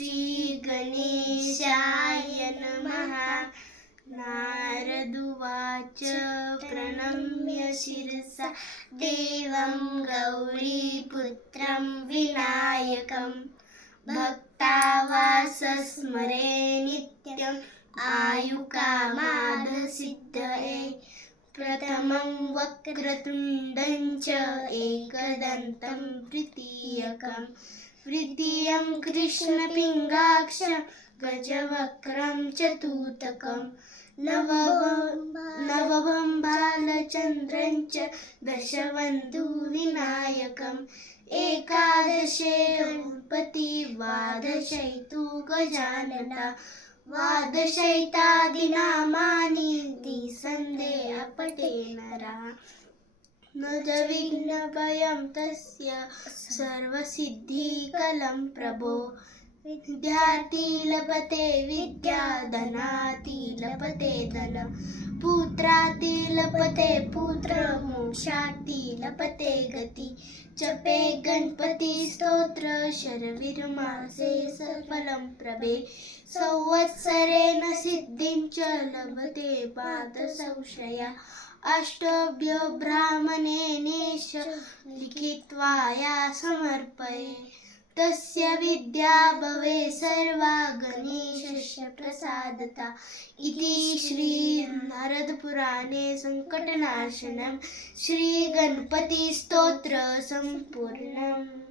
श्री गणेशाय नमः। नारदुवाच प्रणम्य शिरसा देवं गौरीपुत्रं विनायकं भक्तावासस्मरे नित्यम् आयुकामादसिद्धये। प्रथमं वक्रतुण्डं च एकदन्तं द्वितीयं कृष्णपिङ्गाक्षं गजवक्त्रं चतुर्थकं नवमं बालचन्द्रं च दशवन्धुविनायकम् एकादशे गणपति द्वादशैतु गजानना द्वादशैतादिनामानि निसन्दे अपटे नरा। न च विघ्नभयं तस्य सर्वसिद्धिकलं प्रभो। विद्यार्थी लभते विद्या धनार्थी लभते धनं पुत्रार्थी लभते पुत्र मोक्षार्थी लभते गति। जपे गणपती स्तोत्र शर्विर्मासे सफलं प्रभे। संवत्सरेण सिद्धिं च लभते पाद संशया। अष्टभ्यो ब्राह्मणेनेश लिखित्वा या समर्पये तस्य विद्या भवे सर्वा गणेशस्य प्रसादता। इति श्री नारदपुराणे संकटनाशनं श्री गणपति स्तोत्र संपूर्णम्।